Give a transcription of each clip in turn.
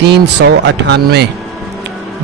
398,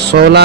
16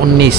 19।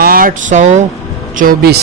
824,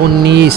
19।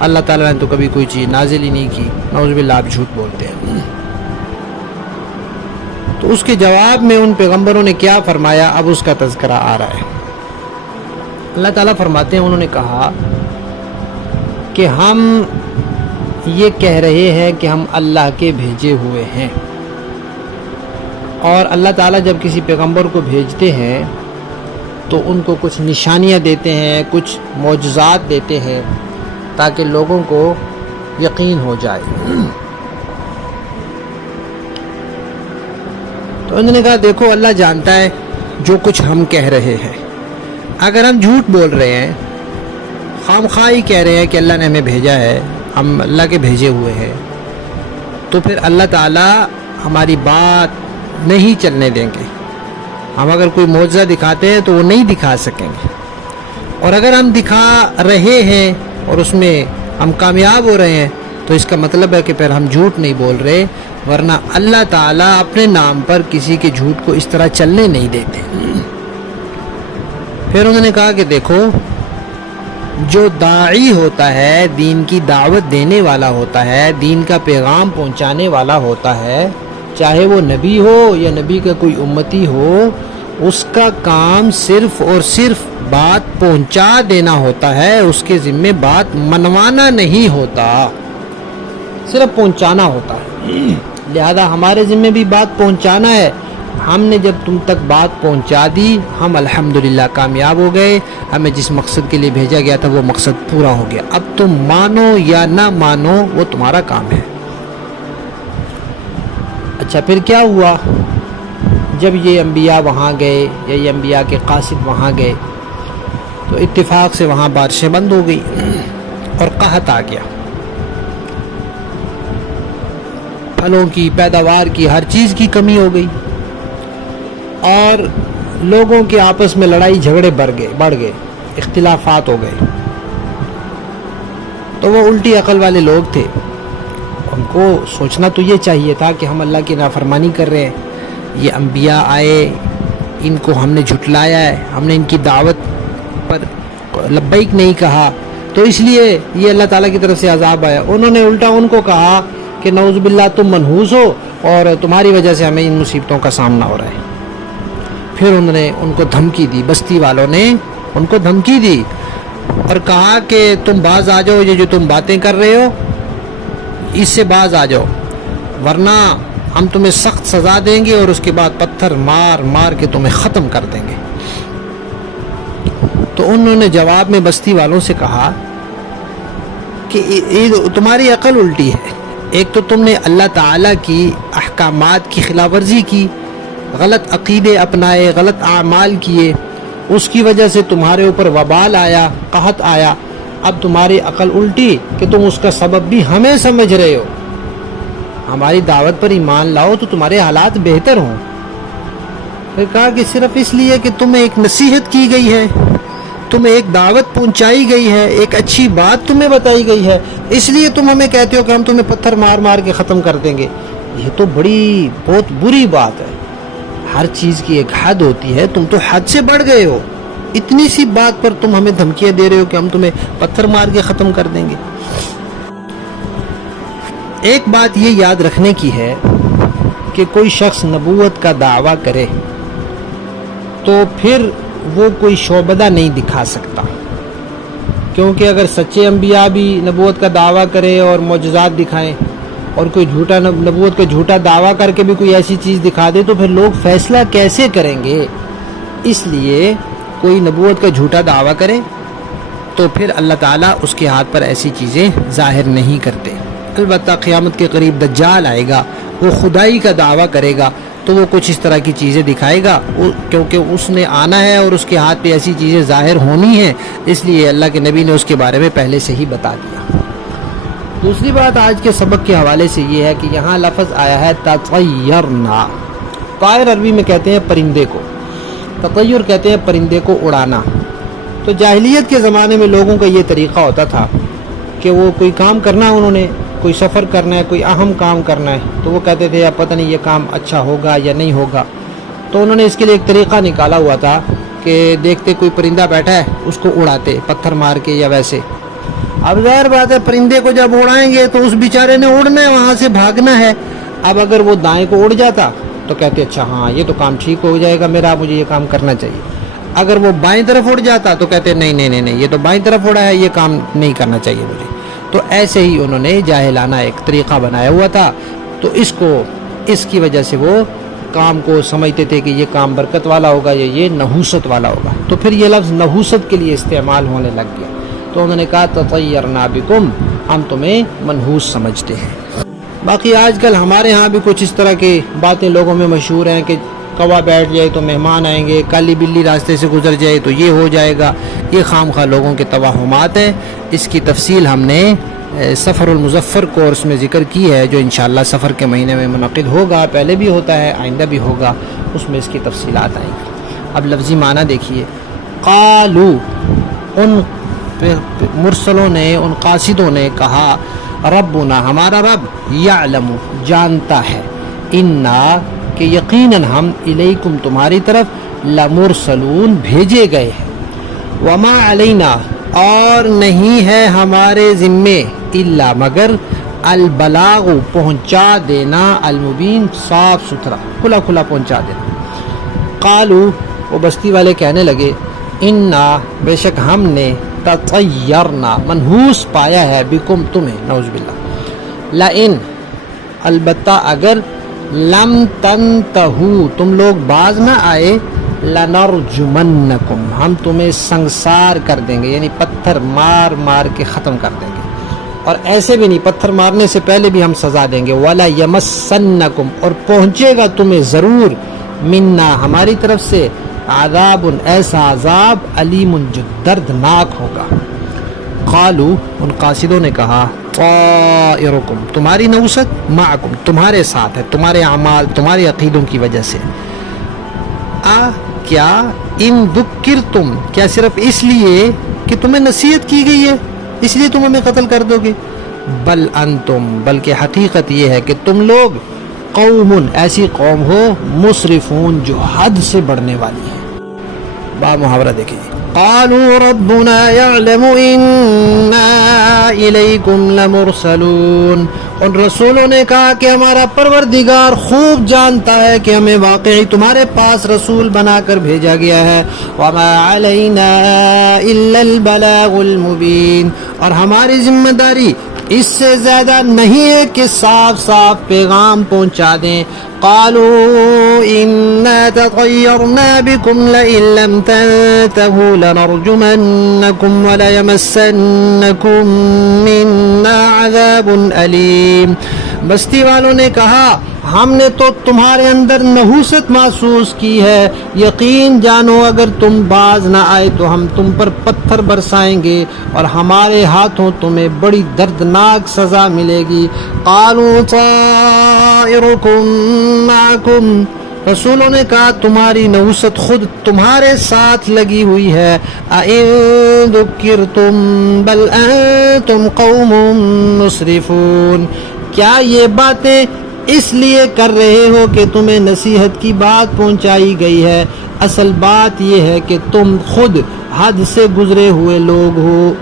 اللہ تعالیٰ نے تو کبھی کوئی چیز نازل ہی نہیں کی، نعوذ باللہ آپ جھوٹ بولتے ہیں۔ تو اس کے جواب میں ان پیغمبروں نے کیا فرمایا، اب اس کا تذکرہ آ رہا ہے۔ اللہ تعالیٰ فرماتے ہیں انہوں نے کہا کہ ہم یہ کہہ رہے ہیں کہ ہم اللہ کے بھیجے ہوئے ہیں، اور اللہ تعالیٰ جب کسی پیغمبر کو بھیجتے ہیں تو ان کو کچھ نشانیاں دیتے ہیں، کچھ معجزات دیتے ہیں تاکہ لوگوں کو یقین ہو جائے۔ تو انہوں نے کہا دیکھو اللہ جانتا ہے جو کچھ ہم کہہ رہے ہیں، اگر ہم جھوٹ بول رہے ہیں، خام خواہ کہہ رہے ہیں کہ اللہ نے ہمیں بھیجا ہے، ہم اللہ کے بھیجے ہوئے ہیں، تو پھر اللہ تعالیٰ ہماری بات نہیں چلنے دیں گے۔ ہم اگر کوئی معجزہ دکھاتے ہیں تو وہ نہیں دکھا سکیں گے، اور اگر ہم دکھا رہے ہیں اور اس میں ہم کامیاب ہو رہے ہیں تو اس کا مطلب ہے کہ پھر ہم جھوٹ نہیں بول رہے، ورنہ اللہ تعالیٰ اپنے نام پر کسی کے جھوٹ کو اس طرح چلنے نہیں دیتے۔ پھر انہوں نے کہا کہ دیکھو جو داعی ہوتا ہے، دین کی دعوت دینے والا ہوتا ہے، دین کا پیغام پہنچانے والا ہوتا ہے، چاہے وہ نبی ہو یا نبی کا کوئی امتی ہو، اس کا کام صرف اور صرف بات پہنچا دینا ہوتا ہے، اس کے ذمے بات منوانا نہیں ہوتا، صرف پہنچانا ہوتا ہے۔ لہذا ہمارے ذمے بھی بات پہنچانا ہے۔ ہم نے جب تم تک بات پہنچا دی، ہم الحمدللہ کامیاب ہو گئے، ہمیں جس مقصد کے لیے بھیجا گیا تھا وہ مقصد پورا ہو گیا۔ اب تم مانو یا نہ مانو وہ تمہارا کام ہے۔ اچھا پھر کیا ہوا؟ جب یہ انبیاء وہاں گئے یا یہ انبیاء کے قاصد وہاں گئے تو اتفاق سے وہاں بارشیں بند ہو گئی اور قحط آ گیا، پھلوں کی، پیداوار کی، ہر چیز کی کمی ہو گئی، اور لوگوں کے آپس میں لڑائی جھگڑے بڑھ گئے، اختلافات ہو گئے۔ تو وہ الٹی عقل والے لوگ تھے، ان کو سوچنا تو یہ چاہیے تھا کہ ہم اللہ کی نافرمانی کر رہے ہیں، یہ انبیاء آئے، ان کو ہم نے جھٹلایا ہے، ہم نے ان کی دعوت پر لبیک نہیں کہا، تو اس لیے یہ اللہ تعالیٰ کی طرف سے عذاب آیا۔ انہوں نے الٹا ان کو کہا کہ نعوذ باللہ تم منحوس ہو اور تمہاری وجہ سے ہمیں ان مصیبتوں کا سامنا ہو رہا ہے۔ پھر انہوں نے ان کو دھمکی دی، بستی والوں نے ان کو دھمکی دی اور کہا کہ تم باز آ جاؤ، یہ جو تم باتیں کر رہے ہو اس سے باز آ جاؤ، ورنہ ہم تمہیں سخت سزا دیں گے اور اس کے بعد پتھر مار مار کے تمہیں ختم کر دیں گے۔ تو انہوں نے جواب میں بستی والوں سے کہا کہ تمہاری عقل الٹی ہے، ایک تو تم نے اللہ تعالیٰ کی احکامات کی خلاف ورزی کی، غلط عقیدے اپنائے، غلط اعمال کیے، اس کی وجہ سے تمہارے اوپر وبال آیا، قحط آیا۔ اب تمہاری عقل الٹی کہ تم اس کا سبب بھی ہمیں سمجھ رہے ہو، ہماری دعوت پر ایمان لاؤ تو تمہارے حالات بہتر ہوں۔ پھر کہا کہ صرف اس لیے کہ تمہیں ایک نصیحت کی گئی ہے، تمہیں ایک دعوت پہنچائی گئی ہے، ایک اچھی بات تمہیں بتائی گئی ہے، اس لیے تم ہمیں کہتے ہو کہ ہم تمہیں پتھر مار مار کے ختم کر دیں گے۔ یہ تو بہت بری بات ہے۔ ہر چیز کی ایک حد ہوتی ہے، تم تو حد سے بڑھ گئے ہو، اتنی سی بات پر تم ہمیں دھمکیاں دے رہے ہو کہ ہم تمہیں پتھر مار کے ختم کر دیں گے۔ ایک بات یہ یاد رکھنے کی ہے کہ کوئی شخص نبوت کا دعویٰ کرے تو پھر وہ کوئی شعبدہ نہیں دکھا سکتا، کیونکہ اگر سچے انبیاء بھی نبوت کا دعویٰ کرے اور معجزات دکھائیں اور کوئی جھوٹا نبوت کا جھوٹا دعویٰ کر کے بھی کوئی ایسی چیز دکھا دے تو پھر لوگ فیصلہ کیسے کریں گے؟ اس لیے کوئی نبوت کا جھوٹا دعویٰ کرے تو پھر اللہ تعالیٰ اس کے ہاتھ پر ایسی چیزیں ظاہر نہیں کرتے۔ البتہ قیامت کے قریب دجال آئے گا، وہ خدائی کا دعویٰ کرے گا تو وہ کچھ اس طرح کی چیزیں دکھائے گا، کیونکہ اس نے آنا ہے اور اس کے ہاتھ پہ ایسی چیزیں ظاہر ہونی ہیں، اس لیے اللہ کے نبی نے اس کے بارے میں پہلے سے ہی بتا دیا۔ دوسری بات آج کے سبق کے حوالے سے یہ ہے کہ یہاں لفظ آیا ہے تطیرنا۔ طائر عربی میں کہتے ہیں پرندے کو، تطیر کہتے ہیں پرندے کو اڑانا۔ تو جاہلیت کے زمانے میں لوگوں کا یہ طریقہ ہوتا تھا کہ وہ کوئی کام کرنا، انہوں نے کوئی سفر کرنا ہے، کوئی اہم کام کرنا ہے، تو وہ کہتے تھے اب پتہ نہیں یہ کام اچھا ہوگا یا نہیں ہوگا، تو انہوں نے اس کے لیے ایک طریقہ نکالا ہوا تھا کہ دیکھتے کوئی پرندہ بیٹھا ہے اس کو اڑاتے پتھر مار کے یا ویسے۔ اب ظاہر بات ہے پرندے کو جب اڑائیں گے تو اس بیچارے نے اڑنا ہے، وہاں سے بھاگنا ہے۔ اب اگر وہ دائیں کو اڑ جاتا تو کہتے اچھا ہاں یہ تو کام ٹھیک ہو جائے گا میرا، مجھے یہ کام کرنا چاہیے۔ اگر وہ بائیں طرف اڑ جاتا تو کہتے نہیں نہیں نہیں نہیں، یہ تو بائیں طرف اڑا ہے، یہ کام نہیں کرنا چاہیے مجھے۔ تو ایسے ہی انہوں نے جاہلانہ ایک طریقہ بنایا ہوا تھا، تو اس کی وجہ سے وہ کام کو سمجھتے تھے کہ یہ کام برکت والا ہوگا یا یہ نحوست والا ہوگا، تو پھر یہ لفظ نحوست کے لیے استعمال ہونے لگ گیا۔ تو انہوں نے کہا تطیرنا بکم، ہم تمہیں منحوس سمجھتے ہیں۔ باقی آج کل ہمارے ہاں بھی کچھ اس طرح کی باتیں لوگوں میں مشہور ہیں کہ کوا بیٹھ جائے تو مہمان آئیں گے، کالی بلی راستے سے گزر جائے تو یہ ہو جائے گا۔ یہ خام خواہ لوگوں کے توہمات ہیں۔ اس کی تفصیل ہم نے سفر المظفر کورس میں ذکر کی ہے، جو انشاءاللہ سفر کے مہینے میں منعقد ہوگا، پہلے بھی ہوتا ہے، آئندہ بھی ہوگا، اس میں اس کی تفصیلات آئیں گی۔ اب لفظی معنی دیکھیے، قالو، ان مرسلوں نے، ان قاصدوں نے کہا، ربنا، ہمارا رب، یعلم، جانتا ہے، انا، کہ یقیناً ہم، الیکم، تمہاری طرف، لمرسلون، بھیجے گئے ہیں، وما علینا، اور نہیں ہے ہمارے ذمے، الا، مگر، البلاغ، پہنچا دینا، المبین، صاف ستھرا، کھلا کھلا پہنچا دینا۔ قالو، وہ بستی والے کہنے لگے، انا، بے شک ہم نے، تطیرنا، منحوس پایا ہے، بکم، تمہیں، نعوذ باللہ، لئن، البتہ اگر، لم تنتہو، تم لوگ باز نہ آئے، لنرجمنکم، ہم تمہیں سنگسار کر دیں گے، یعنی پتھر مار مار کے ختم کر دیں گے، اور ایسے بھی نہیں، پتھر مارنے سے پہلے بھی ہم سزا دیں گے، ولا یمسنکم، اور پہنچے گا تمہیں ضرور، منا، ہماری طرف سے، عذاب، ایسا عذاب، علیم، جو دردناک ہوگا۔ قالو، ان قاصدوں نے کہا، طائرکم، تمہاری نحوست، معکم، تمہارے ساتھ ہے، تمہارے اعمال، تمہارے عقیدوں کی وجہ سے، کیا، ان ذکرتم، کیا صرف اس لیے کہ تمہیں نصیحت کی گئی ہے اس لیے تم ہمیں قتل کر دو گے، بل انتم، بلکہ حقیقت یہ ہے کہ تم لوگ، قوم، ایسی قوم ہو، مسرفون، جو حد سے بڑھنے والی ہے۔ با محاورہ دیکھیں، قالوا ربنا يعلم انا الیکم لمرسلون، ان رسولوں نے کہا کہ ہمارا پروردگار خوب جانتا ہے کہ ہمیں واقعی تمہارے پاس رسول بنا کر بھیجا گیا ہے، وما علینا الا البلاغ المبین، اور ہماری ذمہ داری اس سے زیادہ نہیں ہے کہ صاف صاف پیغام پہنچا دیں۔ قالوا انا تطیرنا بکم لئن لم تنتهوا لنرجمنکم وليمسنکم منا عذاب علیم، بستی والوں نے کہا، ہم نے تو تمہارے اندر نحوست محسوس کی ہے، یقین جانو اگر تم باز نہ آئے تو ہم تم پر پتھر برسائیں گے اور ہمارے ہاتھوں تمہیں بڑی دردناک سزا ملے گی۔ قالوا طائرکم معکم، رسولوں نے کہا تمہاری نحوست خود تمہارے ساتھ لگی ہوئی ہے، اَإِن ذُكِّرْتُم بَلْ أَنتُمْ قَوْمٌ مُسْرِفُونَ، کیا یہ باتیں اس لیے کر رہے ہو کہ تمہیں نصیحت کی بات پہنچائی گئی ہے، اصل بات یہ ہے کہ تم خود حد سے گزرے ہوئے لوگ ہو۔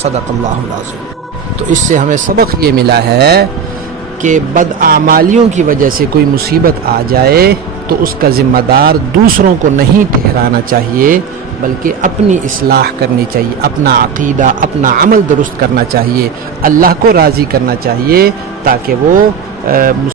صدق اللہ العظیم۔ تو اس سے ہمیں سبق یہ ملا ہے کہ بدعمالیوں کی وجہ سے کوئی مصیبت آ جائے تو اس کا ذمہ دار دوسروں کو نہیں ٹھہرانا چاہیے، بلکہ اپنی اصلاح کرنی چاہیے، اپنا عقیدہ، اپنا عمل درست کرنا چاہیے، اللہ کو راضی کرنا چاہیے، تاکہ وہ